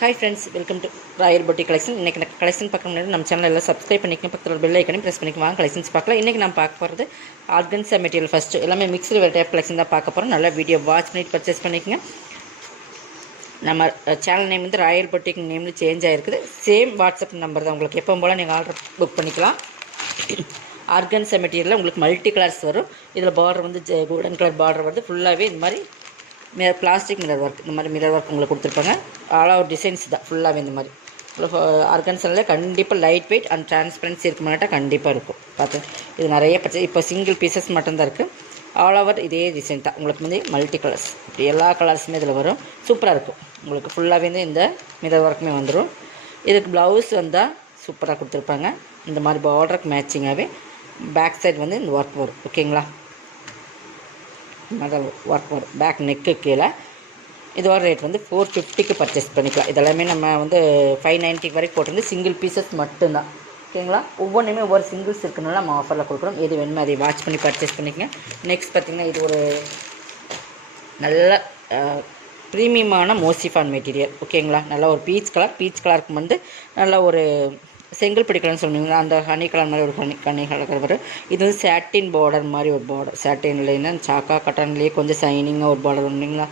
Hi friends, welcome to Royal boutique collection. இன்றைக்கி collection பார்க்க முன்னாடி நம்ம சேனல் எல்லாம் சப்ஸ்கிரைப் பண்ணிக்கணும், பக்கத்தில் பெல் ஐக்கனையும் ப்ரெஸ் பண்ணிக்கலாம். வாங்க கலெக்ஷன்ஸ் பார்க்கலாம். இன்றைக்கி நம்ம பார்க்க போகிறது ஆர்கன்ஸா மெட்டீரியல். ஃபஸ்ட்டு எல்லாமே மிக்ஸ்டு வேறு டைப் கலெக்ஷன் தான் பார்க்க போகிறோம். நல்லா வீடியோ வாட்ச் பண்ணிட்டு பர்ச்சேஸ் பண்ணிக்கோங்க. நம்ம சேனல் நேம் வந்து ராயல் பொட்டிக் நேம்னு சேஞ்ச் ஆகிருக்குது. சேம் வாட்ஸ்அப் நம்பர் தான். உங்களுக்கு எப்போ போல் நீங்கள் ஆர்டர் புக் பண்ணிக்கலாம். ஆர்கன்ஸா மெட்டீரியலில் உங்களுக்கு மல்டி கலர்ஸ் வரும். இதில் பார்டர் வந்து கோல்டன் கலர் பார்டர் வருது. ஃபுல்லாகவே இந்த மாதிரி பிளாஸ்டிக் மிரர் ஒர்க், இந்த மாதிரி மிரர் ஒர்க் உங்களுக்கு கொடுத்துருப்பாங்க. ஆல் ஓவர் டிசைன்ஸ் தான் ஃபுல்லாகவே. இந்த மாதிரி ஆர்கன்ஸாவில் கண்டிப்பாக லைட் வெயிட் அண்ட் டிரான்ஸ்பரன்சி இருக்குமாட்டா கண்டிப்பாக இருக்கும். பார்த்து இது நிறைய பர்ச்சேஸ். இப்போ சிங்கிள் பீசஸ் மட்டும்தான் இருக்குது. ஆல் ஓவர் இதே டிசைன் தான். உங்களுக்கு வந்து மல்டி கலர்ஸ், இப்படி எல்லா கலர்ஸுமே இதில் வரும். சூப்பராக இருக்கும். உங்களுக்கு ஃபுல்லாகவே வந்து இந்த மிரர் ஒர்க்குமே வந்துடும். இதுக்கு ப்ளவுஸ் வந்தால் சூப்பராக கொடுத்துருப்பாங்க. இந்த மாதிரி பார்டருக்கு மேட்சிங்காகவே பேக் சைடு வந்து இந்த ஒர்க் வரும். ஓகேங்களா? முதல் ஒர்க் வரும் பேக் நெக்கு கீழே. இதோட ரேட் வந்து 450க்கு பர்ச்சேஸ் பண்ணிக்கலாம். இதெல்லாமே நம்ம வந்து 590 வரைக்கும் போட்டிருந்து சிங்கிள் பீசஸ் மட்டும்தான். ஓகேங்களா? ஒவ்வொன்றுமே ஒவ்வொரு சிங்கிள்ஸ் இருக்குனால நம்ம ஆஃபரில் கொடுக்குறோம். எது வேணுமோ அதை வாட்ச் பண்ணி பர்ச்சேஸ் பண்ணிக்கங்க. நெக்ஸ்ட் பார்த்திங்கன்னா இது ஒரு நல்ல ப்ரீமியமான மோசிஃபான் மெட்டீரியல். ஓகேங்களா? நல்லா ஒரு பீச் கலருக்கு வந்து நல்லா ஒரு செங்கல் பிடிக்கலன்னு சொன்னீங்களா, அந்த ஹனி கலர் மாதிரி ஒரு ஹனி கலர் வரும். இது வந்து சாட்டின் பார்டர் மாதிரி ஒரு பார்டர். சாட்டின்லேன்னா சாக்கா கட்டன்லேயே கொஞ்சம் சைனிங்காக ஒரு பார்டர் வந்தீங்களா,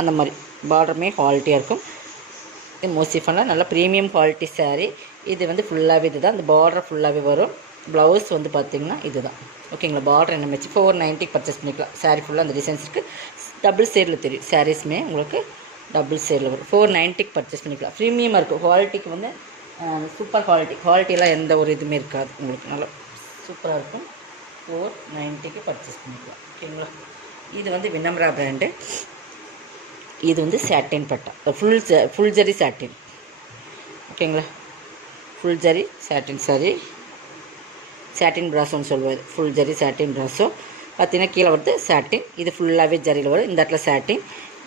அந்த மாதிரி பார்டருமே குவாலிட்டியாக இருக்கும். இது மோசிஃபானில் நல்ல ப்ரீமியம் குவாலிட்டி சாரீ. இது வந்து ஃபுல்லாகவே இது தான். அந்த பார்டர் ஃபுல்லாகவே வரும். ப்ளவுஸ் வந்து பார்த்திங்கன்னா இது தான். ஓகேங்களா? பார்டர் என்ன வச்சு 490 பர்ச்சேஸ் பண்ணிக்கலாம். சாரீ ஃபுல்லாக அந்த டிசைன்ஸுக்கு டபுள் சேரில் தெரியும். சாரீஸுமே உங்களுக்கு டபுள் சேரில் வரும். 490க்கு பர்ச்சேஸ் பண்ணிக்கலாம். ப்ரீமியமாக இருக்கும். குவாலிட்டிக்கு வந்து சூப்பர் குவாலிட்டியெல்லாம் எந்த ஒரு இதுவுமே இருக்காது. உங்களுக்கு நல்லா சூப்பராக இருக்கும். 490க்கு பர்ச்சேஸ் பண்ணிக்கலாம். ஓகேங்களா? இது வந்து வினம்ரா பிராண்டு. இது வந்து சாட்டின் பட்டா, ஃபுல் ஜரி சாட்டின். ஓகேங்களா? ஃபுல் ஜரி சாட்டின் சாரி, சாட்டின் ப்ராஸோன்னு சொல்லுவார். ஃபுல் ஜரி சாட்டின் ப்ராஸோ பார்த்தீங்கன்னா கீழே வந்து சாட்டின். இது ஃபுல்லாகவே ஜரியில் வரும். இந்த இடத்துல சாட்டின்,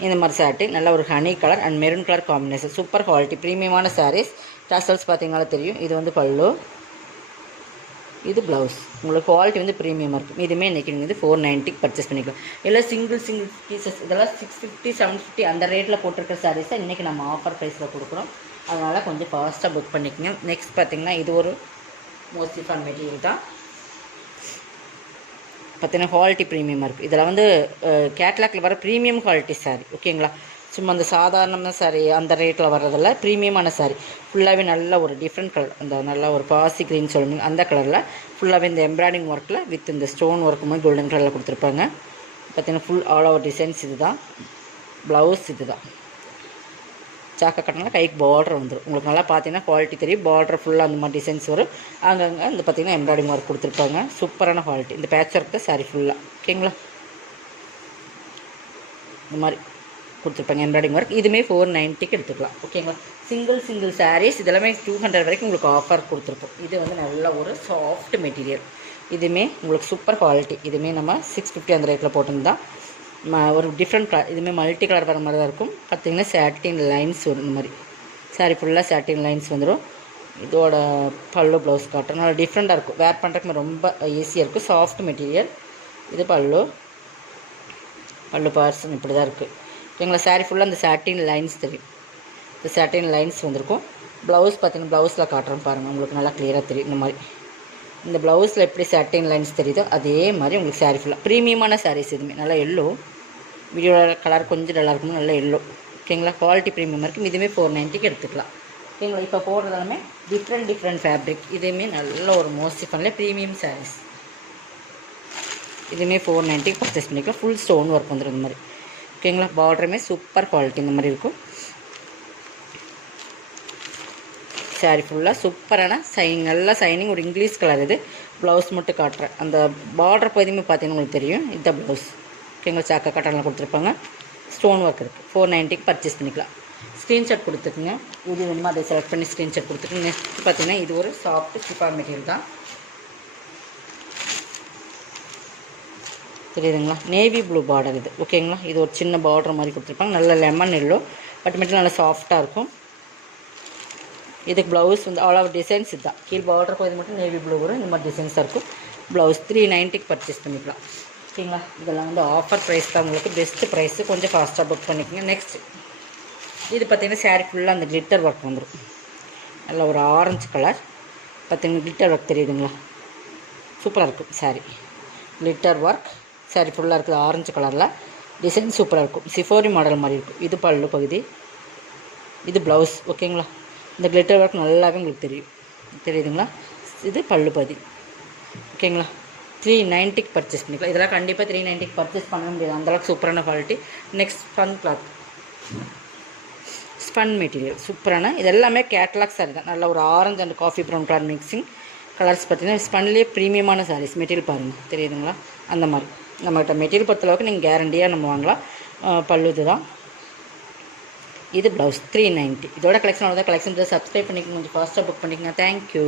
இந்த மாதிரி சாட்டின். நல்ல ஒரு honey colour and maroon colour combination. Super quality ப்ரீமியமான சாரீஸ். டசல்ஸ் பார்த்தீங்கன்னா தெரியும். இது வந்து பல்லு, இது ப்ளவுஸ். உங்களுக்கு குவாலிட்டி வந்து ப்ரீமியமாக இருக்கும். இதுவுமே இன்றைக்கி நீங்கள் வந்து 490க்கு பர்ச்சேஸ் பண்ணிக்கலாம். எல்லாம் சிங்கிள் பீசஸ். இதெல்லாம் 650 750 அந்த ரேட்டில் போட்டிருக்கிற சாரீஸை இன்றைக்கி நம்ம ஆஃபர் ப்ரைஸில் கொடுக்குறோம். அதனால் கொஞ்சம் ஃபாஸ்ட்டாக புக் பண்ணிக்கோங்க. நெக்ஸ்ட் பார்த்திங்கன்னா இது ஒரு மோசிஃபான் மெட்டீரியல் தான். பார்த்தீங்கன்னா குவாலிட்டி ப்ரீமியமாக இருக்குது. இதில் வந்து கேட்லாகில் வர ப்ரீமியம் குவாலிட்டி சாரீ. ஓகேங்களா? சும்மா அந்த சாதாரண சாரீ அந்த ரேட்டில் வர்றதில்ல. ப்ரீமியமான சாரீ ஃபுல்லாகவே நல்ல ஒரு டிஃப்ரெண்ட் கலர், அந்த நல்ல ஒரு பாசி க்ரீன் சொல்லுங்க, அந்த கலரில் ஃபுல்லாகவே இந்த எம்ப்ராய்டிங் ஒர்க்கில் வித் இந்த ஸ்டோன் ஒர்க்கு மாதிரி கோல்டன் கலரில் கொடுத்துருப்பாங்க. பார்த்தீங்கன்னா ஃபுல் ஆல் ஓவர் டிசைன்ஸ் இது தான். ப்ளவுஸ் இது தான். சாக்கா கட்டினா கைக்கு பார்டர் வந்துடும். உங்களுக்கு நல்லா பார்த்தீங்கன்னா குவாலிட்டி தெரியும். பார்டர் ஃபுல்லாக அந்த மாதிரி டிசைன்ஸ் வரும். அங்கங்கே இந்த பார்த்திங்கன்னா எம்ப்ராய்டிங் ஒர்க் கொடுத்துருப்பாங்க. சூப்பரான குவாலிட்டி. இந்த பேட்ச் ஒர்க் தான் சாரீ ஃபுல்லாக. ஓகேங்களா? இந்த மாதிரி கொடுத்துருப்பாங்க எம்ப்ராய்டிங் ஒர்க். இதுவுமே 490க்கு எடுத்துக்கலாம். ஓகேங்களா? சிங்கிள் சாரீஸ் இதெல்லாமே 200 வரைக்கும் உங்களுக்கு ஆஃபர் கொடுத்துருப்போம். இது வந்து நல்ல ஒரு சாஃப்ட் மெட்டீரியல். இதுவுமே உங்களுக்கு சூப்பர் குவாலிட்டி. இதுவுமே நம்ம 650 அந்த ரேட்டில் போட்டிருந்தா ஒரு டிஃப்ரெண்ட் கலர். இதுவுமே மல்டி கலர் வர மாதிரி தான் இருக்கும். பார்த்திங்கன்னா சாட்டின் லைன்ஸ் வரும். இந்த மாதிரி சாரீ ஃபுல்லாக சாட்டின் லைன்ஸ் வந்துடும். இதோட பல்லு ப்ளவுஸ் காட்டும். நல்லா டிஃப்ரெண்ட்டாக இருக்கும். வேர் பண்ணுறதுக்கு ரொம்ப ஈஸியாக இருக்கும். Soft material. இது பல்லு பார்சன் இப்படி தான் இருக்குது. ஓகேங்களா? சாரீ ஃபுல்லாக அந்த சாட்டின் லைன்ஸ் தெரியும். இந்த சாட்டின் லைன்ஸ் வந்திருக்கும். ப்ளவுஸ் பார்த்திங்கன்னா ப்ளவுஸில் காட்டுறோம் பாருங்கள். உங்களுக்கு நல்லா க்ளியராக தெரியும். இந்த மாதிரி இந்த ப்ளவுஸில் எப்படி சாட்டின் லைன்ஸ் தெரியுதோ அதே மாதிரி உங்களுக்கு சாரீ ஃபுல்லாக ப்ரீமியமான சாரீஸ். இதுவுமே நல்லா எல்லோ, வீடியோட கலர் கொஞ்சம் நல்லா இருக்கும். நல்லா எல்லோ. ஓகேங்களா? குவாலிட்டி ப்ரீமியமாக இருக்கும். இதுவுமே 490க்கு எடுத்துக்கலாம். ஓகேங்களா? இப்போ போடுறதாலுமே டிஃப்ரெண்ட் ஃபேப்ரிக். இதுவுமே நல்ல ஒரு மோசிஃபானில் ப்ரீமியம் சாரீஸ். இதுவுமே 490க்கு பர்ச்சேஸ் பண்ணிக்கலாம். ஃபுல் ஸ்டோன் ஒர்க் வந்துடும் இந்த மாதிரி. ஓகேங்களா? பார்டருமே சூப்பர் குவாலிட்டி இந்த மாதிரி இருக்கும். சாரீ ஃபுல்லாக சூப்பரான நல்ல சைனிங் ஒரு இங்கிலீஷ் கலர். இது ப்ளவுஸ் மட்டும் காட்டுறேன். அந்த பார்டர் பகுதியுமே பார்த்தீங்கன்னா உங்களுக்கு தெரியும். இதுதான் ப்ளவுஸ். ஓகேங்களா? சாக்கா கட்டனில் கொடுத்துருப்பாங்க. ஸ்டோன் ஒர்க் இருக்குது. 490க்கு பர்ச்சேஸ் பண்ணிக்கலாம். ஸ்க்ரீன்ஷாட் கொடுத்துக்குங்க. இது வேணுமா அதை செலக்ட் பண்ணி ஸ்க்ரீன்ஷாட் கொடுத்துக்குங்க. நெக்ஸ்ட் பார்த்தீங்கன்னா இது ஒரு சாஃப்ட் ஷிஃபான் மெட்டீரியல் தான். தெரியுதுங்களா? நேவி ப்ளூ பார்டர் இது. ஓகேங்களா? இது ஒரு சின்ன பார்டர் மாதிரி கொடுத்துருப்பாங்க. நல்ல லெமன் எல்லோ பட் மட்டும் நல்லா சாஃப்டாக இருக்கும். இதுக்கு ப்ளவுஸ் வந்து ஆல் ஓவர் டிசைன்ஸ் இதுதான். கீழ் பார்டர் போது மட்டும் நேவி ப்ளூ வரும். இந்த மாதிரி டிசைன்ஸாக இருக்கும். ப்ளவுஸ் 390க்கு பர்ச்சேஸ் பண்ணிக்கலாம். ஓகேங்களா? இதெல்லாம் வந்து ஆஃபர் ப்ரைஸ் தான். உங்களுக்கு பெஸ்ட்டு ப்ரைஸு. கொஞ்சம் ஃபாஸ்ட்டாக புக் பண்ணிக்கோங்க. நெக்ஸ்ட் இது பார்த்திங்கன்னா சாரீ ஃபுல்லாக அந்த கிளிட்டர் ஒர்க் வந்துடும். நல்லா ஒரு ஆரஞ்சு கலர் பார்த்திங்கன்னா கிளிட்டர் ஒர்க் தெரியுதுங்களா, சூப்பராக இருக்கும் சாரீ. கிளிட்டர் ஒர்க் சாரீ ஃபுல்லாக இருக்குது ஆரஞ்சு கலரில். டிசைன் சூப்பராக இருக்கும், சிஃபோரி மாடல் மாதிரி இருக்கும். இது பல்லு பகுதி, இது ப்ளவுஸ். ஓகேங்களா, இந்த கிளிட்டர் ஒர்க் நல்லாவே உங்களுக்கு தெரியுதுங்களா. இது பல்லு பகுதி. ஓகேங்களா, 390க்கு பர்ச்சேஸ் பண்ணிக்கலாம். இதெல்லாம் கண்டிப்பாக 390க்கு பர்ச்சேஸ் பண்ண முடியாது, அந்தளவுக்கு சூப்பரான quality. Next spun cloth, spun material சூப்பரான. இது எல்லாமே கேட்லாக் சாரி தான். நல்ல ஒரு orange and coffee brown colour mixing colours பார்த்திங்கன்னா ஸ்பன்லேயே ப்ரீமியமான சாரீஸ். மெட்டீரியல் பாருங்கள், தெரியுதுங்களா. அந்த மாதிரி நம்மகிட்ட மெட்டீரியல் பொறுத்தளவுக்கு நீங்கள் கேரண்டியாக நம்ம வாங்கலாம். பல்லு இது தான். இது ப்ளவுஸ் 390. இதோட கலெக்ஷன் அவ்வளோதான். கலெக்ஷன் சப்ஸ்கிரைப் பண்ணிக்கோங்க, கொஞ்சம் ஃபாஸ்ட்டாக புக் பண்ணிக்கோங்க. தேங்க்யூ.